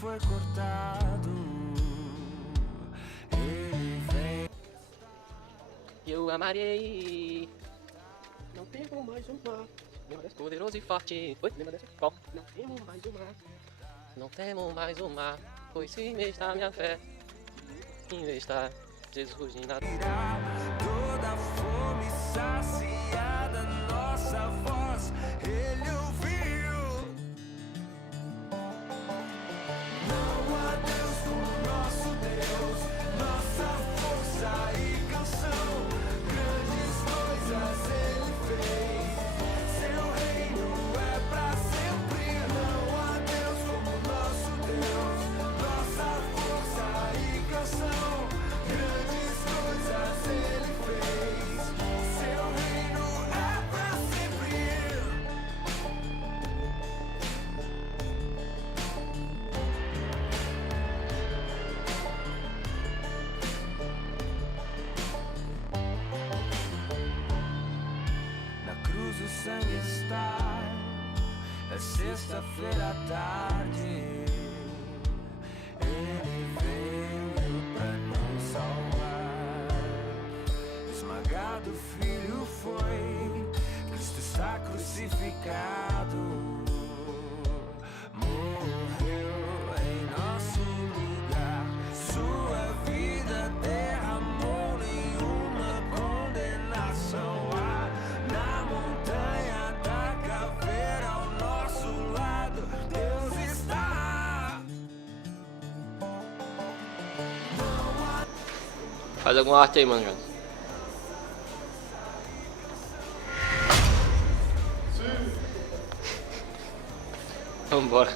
Foi cortado, ele vem. Eu amarei. Não temos mais um mar. Poderoso e forte. Oi? Lembra dessa? Qual? Não temos mais um mar. Não temos mais um mar. Pois sim está minha fé. Em vez está Jesus de nada. Toda a fome saciada, nossa voz, ele ouviu. Não há Deus como nosso Deus, nossa força e canção. Grandes coisas ele fez, seu reino é pra sempre. Não há Deus como nosso Deus, nossa força e canção. Grandes coisas ele fez, seu reino é pra sempre. Na cruz o sangue está, é sexta-feira à tarde. Ele veio pra nos salvar. Esmagado o filho foi, Cristo está crucificado. Morreu em nosso lugar, sua vida derramou nenhuma condenação. Há na montanha da caveira ao nosso lado, Deus está. Faz alguma arte aí, mano, Jonas. Vambora.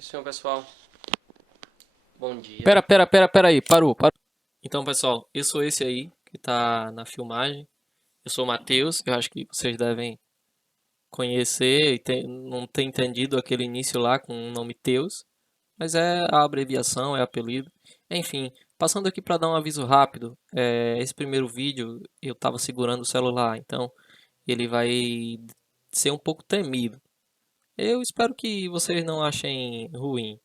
Senhor, pessoal. Bom dia. Pera aí, parou. Então, pessoal, eu sou esse aí que tá na filmagem. Eu sou o Matheus, eu acho que vocês devem conhecer e não ter entendido aquele início lá com o nome Teus, mas é a abreviação, é apelido. Enfim, passando aqui para dar um aviso rápido, esse primeiro vídeo eu tava segurando o celular, então ele vai ser um pouco temido. Eu espero que vocês não achem ruim.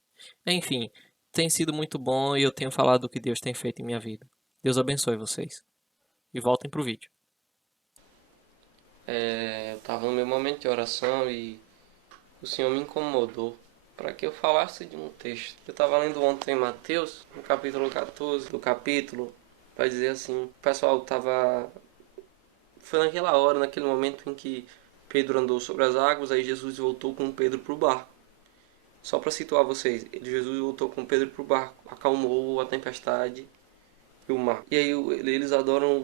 Enfim, tem sido muito bom e eu tenho falado o que Deus tem feito em minha vida. Deus abençoe vocês. E voltem pro vídeo. Eu tava no meu momento de oração e o Senhor me incomodou para que eu falasse de um texto. Eu tava lendo ontem Mateus, no capítulo 14 do capítulo, vai dizer assim, o pessoal tava... Foi naquela hora, naquele momento em que Pedro andou sobre as águas, aí Jesus voltou com Pedro pro barco. Só para situar vocês, Jesus voltou com Pedro pro barco, acalmou a tempestade e o mar. E aí eles adoram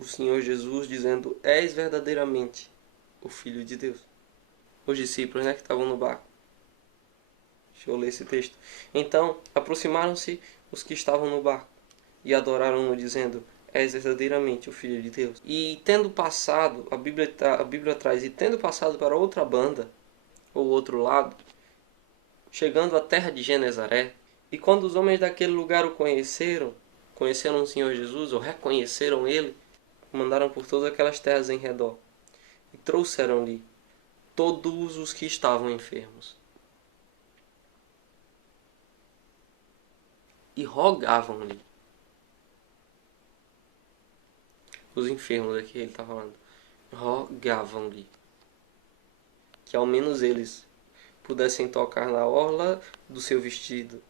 o Senhor Jesus dizendo: és verdadeiramente o Filho de Deus. Os discípulos, né, que estavam no barco. Deixa eu ler esse texto. Então aproximaram-se os que estavam no barco e adoraram-no dizendo: és verdadeiramente o Filho de Deus. E tendo passado, a Bíblia traz, e tendo passado para outra banda, ou outro lado, chegando à terra de Genezaré, e quando os homens daquele lugar o conheceram o Senhor Jesus, ou reconheceram ele, mandaram por todas aquelas terras em redor, e trouxeram-lhe todos os que estavam enfermos, e rogavam-lhe. Os enfermos aqui ele está falando, rogavam-lhe que ao menos eles pudessem tocar na orla do seu vestido,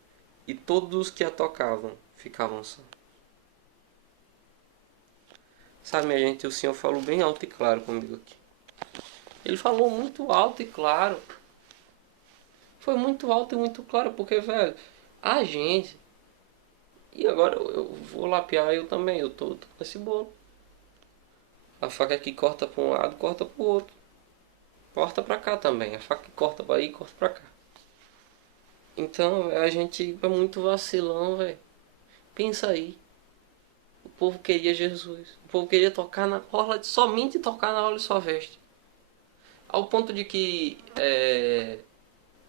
e todos os que a tocavam ficavam sãos. Sabe, minha gente, o Senhor falou bem alto e claro comigo aqui. Ele falou muito alto e claro. Foi muito alto e muito claro, porque, velho, a gente... E agora eu vou lapear eu também, eu tô nesse bolo. A faca que corta pra um lado, corta pro outro. Corta pra cá também. A faca que corta pra aí, corta pra cá. Então, a gente é muito vacilão, velho. Pensa aí. O povo queria Jesus. O povo queria tocar na orla, somente tocar na orla de sua veste. Ao ponto de que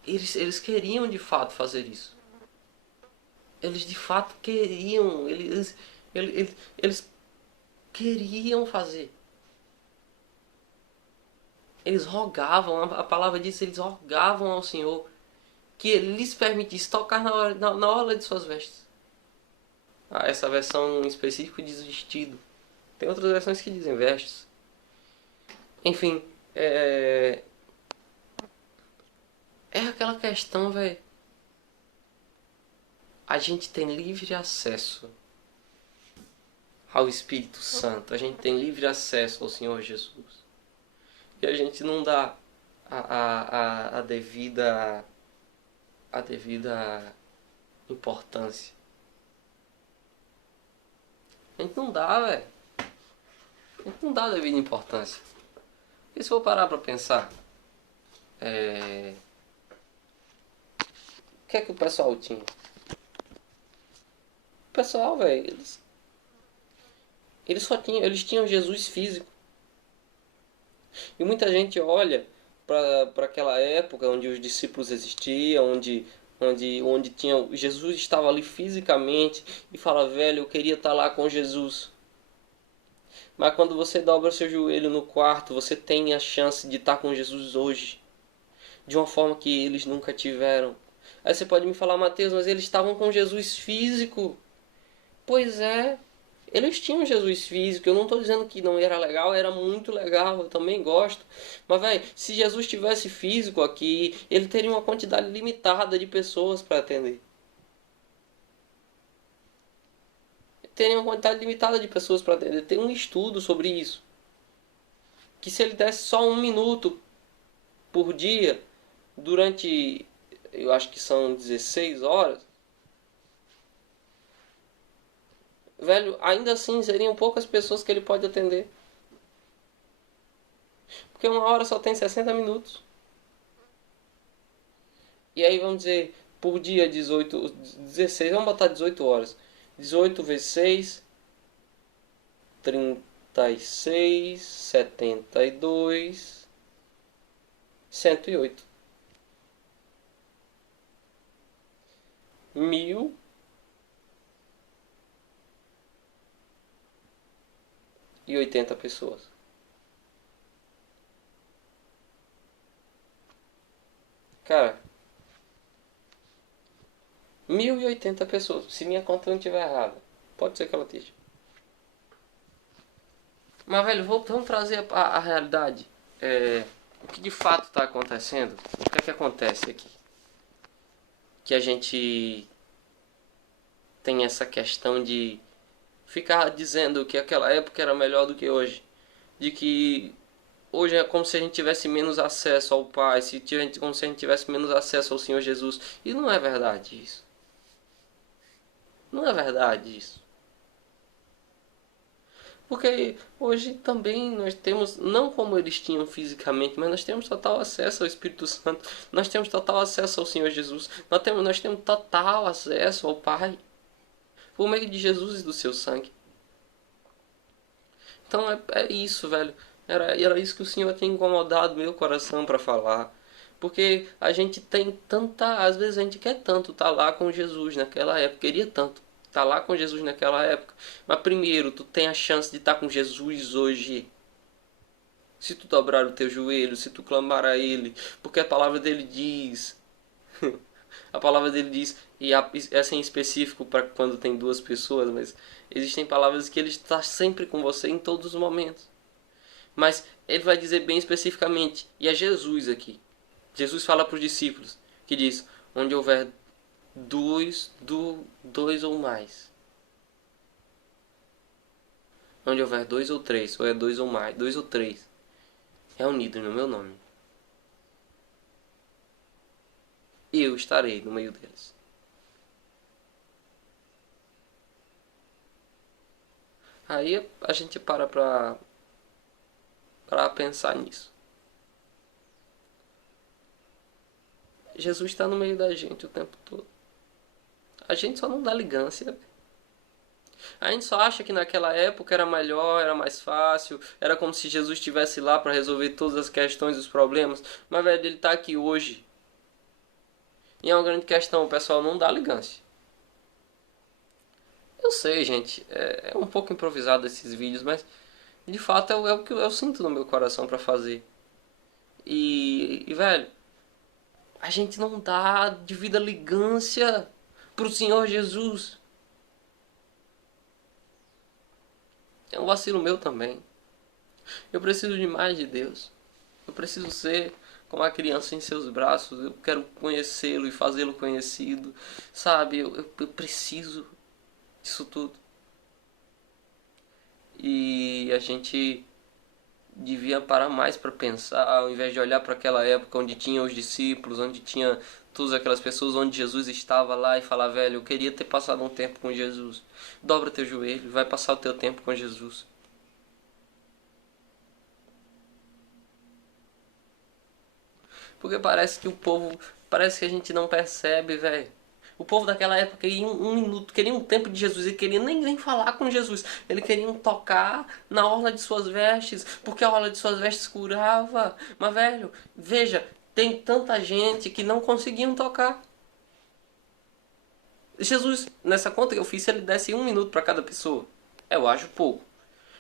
eles queriam de fato fazer isso. Eles de fato queriam. Eles queriam fazer. Eles rogavam, a palavra diz, eles rogavam ao Senhor que Ele lhes permitisse tocar na orla de suas vestes. Essa versão em específico diz vestido. Tem outras versões que dizem vestes. Enfim, é aquela questão, velho. A gente tem livre acesso ao Espírito Santo. A gente tem livre acesso ao Senhor Jesus. E a gente não dá a devida importância. A gente não dá, velho. A gente não dá a devida importância. E se eu parar pra pensar, o que é que o pessoal tinha? O pessoal, velho, eles tinham Jesus físico. E muita gente olha para aquela época onde os discípulos existiam, onde Jesus estava ali fisicamente e fala, velho, eu queria estar lá com Jesus. Mas quando você dobra seu joelho no quarto, você tem a chance de estar com Jesus hoje, de uma forma que eles nunca tiveram. Aí você pode me falar, Mateus, mas eles estavam com Jesus físico. Pois é, eles tinham Jesus físico. Eu não estou dizendo que não era legal, era muito legal, eu também gosto. Mas, velho, se Jesus tivesse físico aqui, ele teria uma quantidade limitada de pessoas para atender. Teria uma quantidade limitada de pessoas para atender. Tem um estudo sobre isso. Que se ele desse só 1 minuto por dia, durante, eu acho que são 16 horas, velho, ainda assim seriam poucas pessoas que ele pode atender. Porque 1 hora só tem 60 minutos. E aí vamos dizer, por dia 16, vamos botar 18 horas. 18 vezes 6, 36, 72, 108. 1.080 pessoas. Cara, 1.080 pessoas. Se minha conta não estiver errada, pode ser que ela esteja. Mas, velho, vamos trazer a realidade. O que de fato está acontecendo. O que é que acontece aqui? Que a gente tem essa questão de ficar dizendo que aquela época era melhor do que hoje. De que hoje é como se a gente tivesse menos acesso ao Pai, como se a gente tivesse menos acesso ao Senhor Jesus. E não é verdade isso. Não é verdade isso. Porque hoje também nós temos, não como eles tinham fisicamente, mas nós temos total acesso ao Espírito Santo. Nós temos total acesso ao Senhor Jesus. Nós temos total acesso ao Pai. Por meio de Jesus e do seu sangue. Então é isso, velho. Era isso que o Senhor tinha incomodado meu coração para falar. Porque a gente tem tanta... Às vezes a gente quer tanto estar lá com Jesus naquela época. Queria tanto estar lá com Jesus naquela época. Mas primeiro, tu tem a chance de estar com Jesus hoje. Se tu dobrar o teu joelho, se tu clamar a Ele. Porque a palavra dele diz... A palavra dele diz... E essa em específico para quando tem 2 pessoas. Mas existem palavras que Ele está sempre com você em todos os momentos. Mas Ele vai dizer bem especificamente. E é Jesus aqui. Jesus fala para os discípulos, que diz, onde houver dois ou mais. Onde houver 2 ou 3, ou é 2 ou mais, 2 ou 3, reunidos no meu nome, eu estarei no meio deles. Aí a gente para pra pensar nisso. Jesus está no meio da gente o tempo todo. A gente só não dá ligância. A gente só acha que naquela época era melhor, era mais fácil, era como se Jesus estivesse lá para resolver todas as questões e os problemas. Mas, velho, ele tá aqui hoje. E é uma grande questão, o pessoal não dá ligância. Eu sei, gente, é um pouco improvisado esses vídeos, mas de fato é o que eu sinto no meu coração para fazer. Velho, a gente não dá devida ligância pro Senhor Jesus. É um vacilo meu também. Eu preciso de mais de Deus. Eu preciso ser como a criança em seus braços. Eu quero conhecê-lo e fazê-lo conhecido. Sabe, eu preciso disso tudo. E a gente devia parar mais para pensar, ao invés de olhar para aquela época onde tinha os discípulos, onde tinha todas aquelas pessoas, onde Jesus estava lá e falar, velho, eu queria ter passado um tempo com Jesus. Dobra teu joelho, vai passar o teu tempo com Jesus. Porque parece que o povo, parece que a gente não percebe, velho. O povo daquela época queria um minuto, queria um tempo de Jesus, ele queria nem falar com Jesus. Ele queria tocar na orla de suas vestes, porque a orla de suas vestes curava. Mas, velho, veja, tem tanta gente que não conseguiam tocar. Jesus, nessa conta que eu fiz, se ele desse um minuto para cada pessoa, eu acho pouco.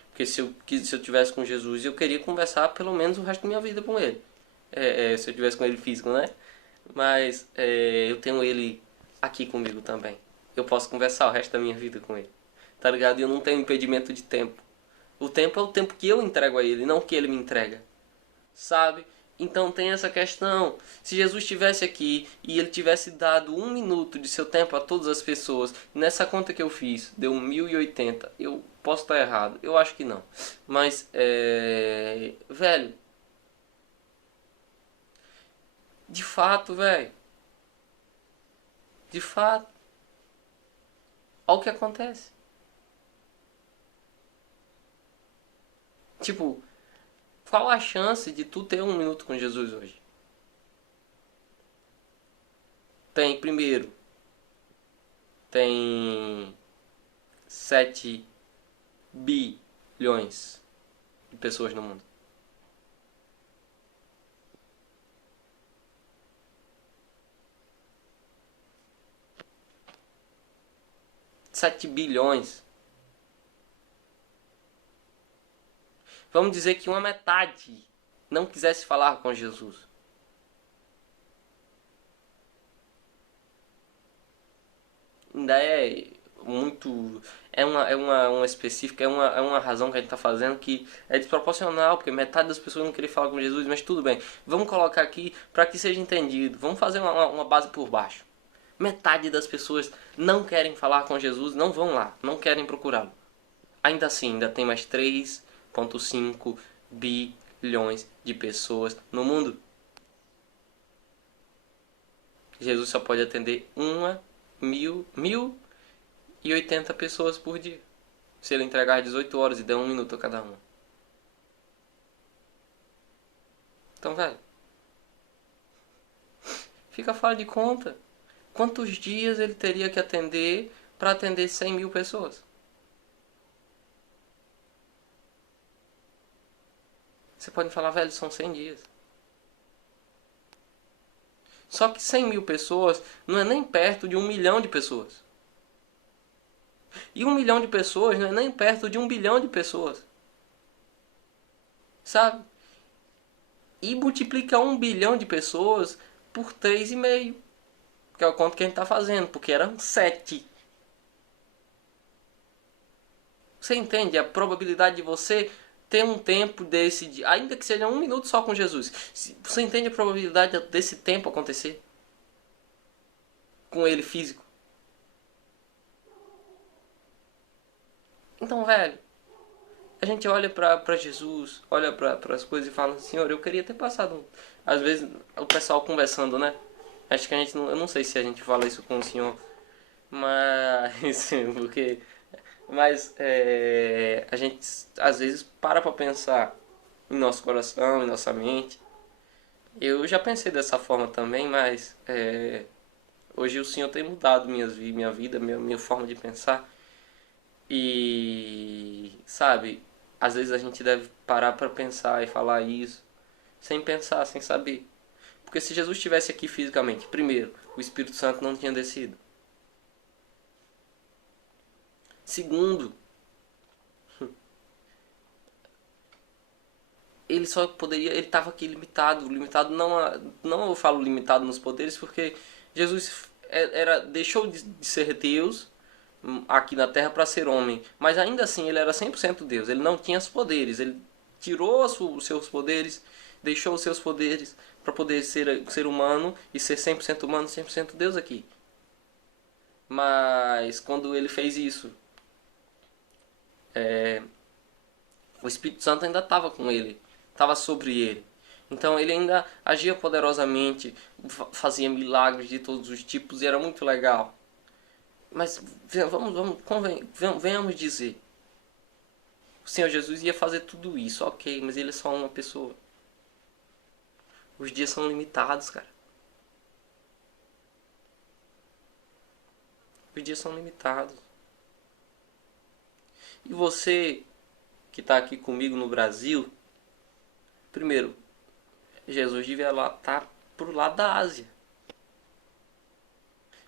Porque se eu tivesse com Jesus, eu queria conversar pelo menos o resto da minha vida com ele. Se eu tivesse com ele físico, né? Mas eu tenho ele aqui comigo também. Eu posso conversar o resto da minha vida com ele. Tá ligado? E eu não tenho impedimento de tempo. O tempo é o tempo que eu entrego a ele, não que ele me entrega. Sabe? Então tem essa questão. Se Jesus estivesse aqui e ele tivesse dado um minuto de seu tempo a todas as pessoas, nessa conta que eu fiz, deu 1080. Eu posso estar errado. Eu acho que não. Mas, velho. De fato, velho. De fato. Olha o que acontece. Tipo, qual a chance de tu ter um minuto com Jesus hoje? Tem, primeiro, tem 7 bilhões de pessoas no mundo. Sete bilhões. Vamos dizer que uma metade não quisesse falar com Jesus. Ainda é muito... É uma específica, é uma razão que a gente está fazendo que é desproporcional, porque metade das pessoas não queria falar com Jesus, mas tudo bem. Vamos colocar aqui para que seja entendido. Vamos fazer uma base por baixo. Metade das pessoas não querem falar com Jesus, não vão lá, não querem procurá-lo. Ainda assim, ainda tem mais 3,5 bilhões de pessoas no mundo. Jesus só pode atender 1.080 pessoas por dia. Se ele entregar 18 horas e der um minuto a cada uma. Então, velho, fica fora de conta. Quantos dias ele teria que atender para atender 100 mil pessoas? Você pode falar, velho, são 100 dias. Só que 100 mil pessoas não é nem perto de 1 milhão de pessoas. E 1 milhão de pessoas não é nem perto de 1 bilhão de pessoas. Sabe? E multiplica 1 bilhão de pessoas por 3,5. Que é o quanto que a gente está fazendo. Porque eram 7. Você entende a probabilidade de você ter um tempo desse, ainda que seja 1 minuto só com Jesus. Você entende a probabilidade desse tempo acontecer? Com ele físico. Então, velho, a gente olha para Jesus, olha para as coisas e fala, Senhor, eu queria ter passado. Às vezes o pessoal conversando, né? Acho que a gente não, eu não sei se a gente fala isso com o Senhor, mas porque, mas a gente às vezes para pensar em nosso coração, em nossa mente. Eu já pensei dessa forma também, mas hoje o Senhor tem mudado minha vida, minha forma de pensar. E, sabe, às vezes a gente deve parar para pensar e falar isso, sem pensar, sem saber. Porque se Jesus estivesse aqui fisicamente, primeiro, o Espírito Santo não tinha descido. Segundo, ele só poderia, ele estava aqui limitado não eu falo limitado nos poderes, porque Jesus deixou de ser Deus aqui na Terra para ser homem, mas ainda assim ele era 100% Deus, ele não tinha os poderes, ele tirou os seus poderes, deixou os seus poderes para poder ser humano e ser 100% humano, 100% Deus aqui. Mas quando ele fez isso, o Espírito Santo ainda estava com ele, estava sobre ele. Então ele ainda agia poderosamente, fazia milagres de todos os tipos e era muito legal. Mas venhamos dizer, o Senhor Jesus ia fazer tudo isso, ok, mas ele é só uma pessoa. Os dias são limitados, cara. Os dias são limitados. E você que está aqui comigo no Brasil, primeiro, Jesus devia lá estar pro lado da Ásia.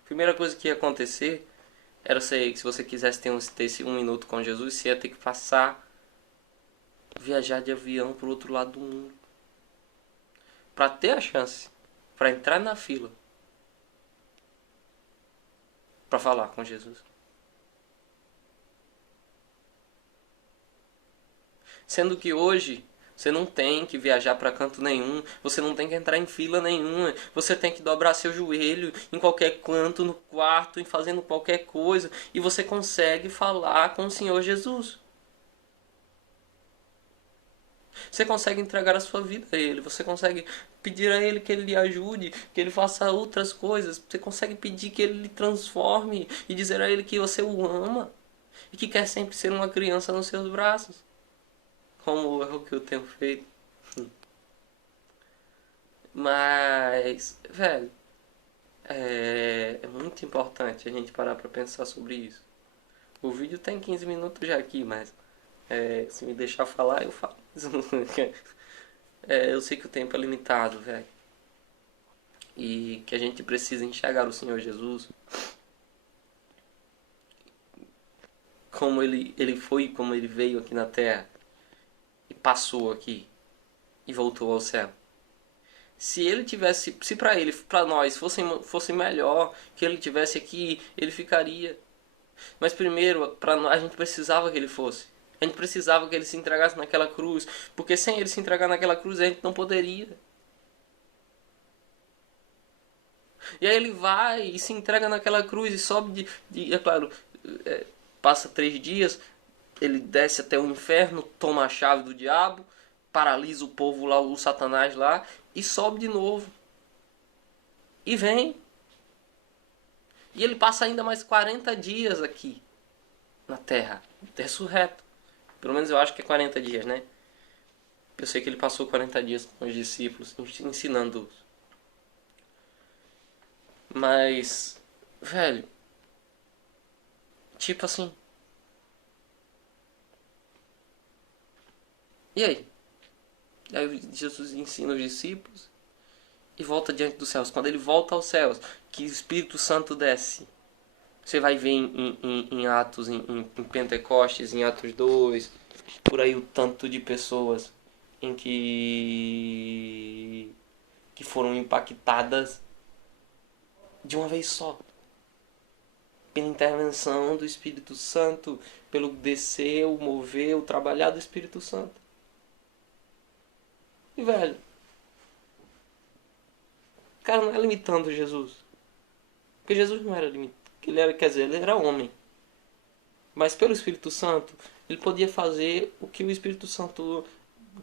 Primeira coisa que ia acontecer era se você quisesse ter esse 1 minuto com Jesus, você ia ter que viajar de avião pro outro lado do mundo. Para ter a chance, para entrar na fila, para falar com Jesus. Sendo que hoje você não tem que viajar para canto nenhum, você não tem que entrar em fila nenhuma, você tem que dobrar seu joelho em qualquer canto, no quarto, em fazendo qualquer coisa, e você consegue falar com o Senhor Jesus. Você consegue entregar a sua vida a Ele, você consegue pedir a Ele que Ele lhe ajude, que Ele faça outras coisas, você consegue pedir que Ele lhe transforme e dizer a Ele que você o ama e que quer sempre ser uma criança nos seus braços. Como é o que eu tenho feito. Mas, velho, é muito importante a gente parar pra pensar sobre isso. O vídeo tem 15 minutos já aqui, mas se me deixar falar, eu falo. Eu sei que o tempo é limitado, velho. E que a gente precisa enxergar o Senhor Jesus como ele foi, como ele veio aqui na Terra. Passou aqui e voltou ao céu. Se ele tivesse, se para nós fosse melhor que ele tivesse aqui, ele ficaria. Mas primeiro, a gente precisava que ele fosse. A gente precisava que ele se entregasse naquela cruz, porque sem ele se entregar naquela cruz a gente não poderia. E aí ele vai e se entrega naquela cruz e sobe é claro, passa 3 dias. Ele desce até o inferno, toma a chave do diabo, paralisa o povo lá, o Satanás lá, e sobe de novo. E vem. E ele passa ainda mais 40 dias aqui na Terra, ressurreto. Pelo menos eu acho que é 40 dias, né? Eu sei que ele passou 40 dias com os discípulos, ensinando-os. Mas, velho, tipo assim, e aí? Aí Jesus ensina os discípulos e volta diante dos céus. Quando ele volta aos céus, que o Espírito Santo desce. Você vai ver em Atos, em Pentecostes, em Atos 2, por aí o tanto de pessoas em que foram impactadas de uma vez só. Pela intervenção do Espírito Santo, pelo descer, o mover, o trabalhar do Espírito Santo. E velho, o cara não é limitando Jesus. Porque Jesus não era limitado. Ele era homem. Mas pelo Espírito Santo, ele podia fazer o que o Espírito Santo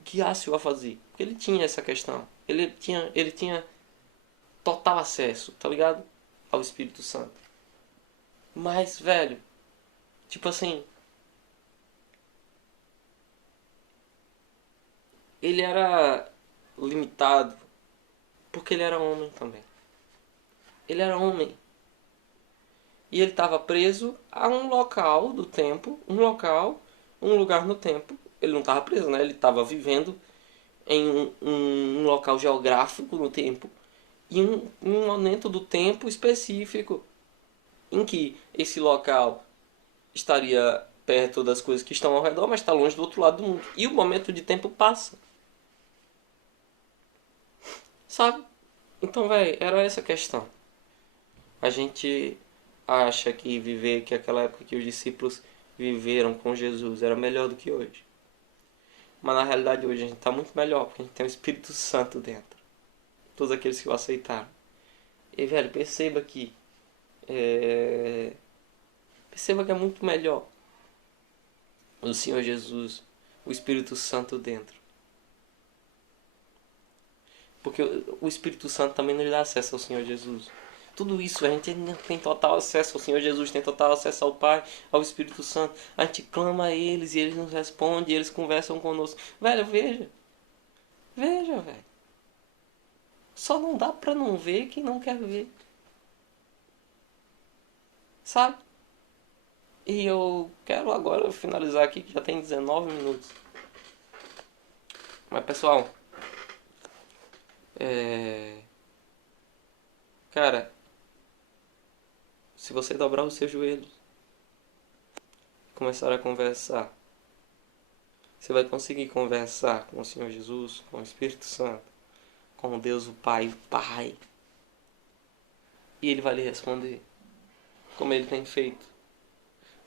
guiasse-o a fazer. Porque ele tinha essa questão. Ele tinha total acesso, tá ligado? Ao Espírito Santo. Mas, velho, tipo assim, ele era limitado porque ele era homem também. Ele era homem. E ele estava preso a um local do tempo, um lugar no tempo. Ele não estava preso, né? Ele estava vivendo em um local geográfico no tempo e um momento do tempo específico em que esse local estaria perto das coisas que estão ao redor, mas está longe do outro lado do mundo. E o momento de tempo passa. Sabe? Então, velho, era essa a questão. A gente acha que aquela época que os discípulos viveram com Jesus era melhor do que hoje. Mas na realidade hoje a gente está muito melhor, porque a gente tem o Espírito Santo dentro. Todos aqueles que o aceitaram. E, velho, perceba que é muito melhor o Senhor Jesus, o Espírito Santo dentro. Porque o Espírito Santo também nos dá acesso ao Senhor Jesus. Tudo isso, a gente tem total acesso ao Senhor Jesus, tem total acesso ao Pai, ao Espírito Santo. A gente clama a eles e eles nos respondem, e eles conversam conosco. Velho, veja, velho. Só não dá pra não ver quem não quer ver. Sabe? E eu quero agora finalizar aqui, que já tem 19 minutos. Mas, pessoal, cara, se você dobrar os seus joelhos e começar a conversar, você vai conseguir conversar com o Senhor Jesus, com o Espírito Santo, com Deus o Pai, e Ele vai lhe responder, como Ele tem feito.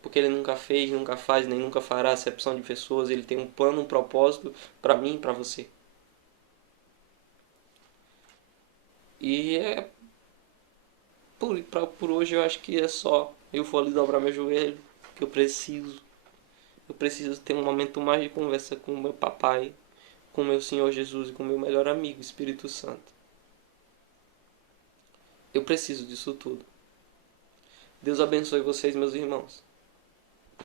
Porque Ele nunca fez, nunca faz, nem nunca fará acepção de pessoas. Ele tem um plano, um propósito para mim e para você. E por hoje eu acho que é só. Eu vou ali dobrar meu joelho, que eu preciso ter um momento mais de conversa com o meu papai, com o meu Senhor Jesus e com o meu melhor amigo, Espírito Santo. Eu preciso disso tudo. Deus abençoe vocês, meus irmãos.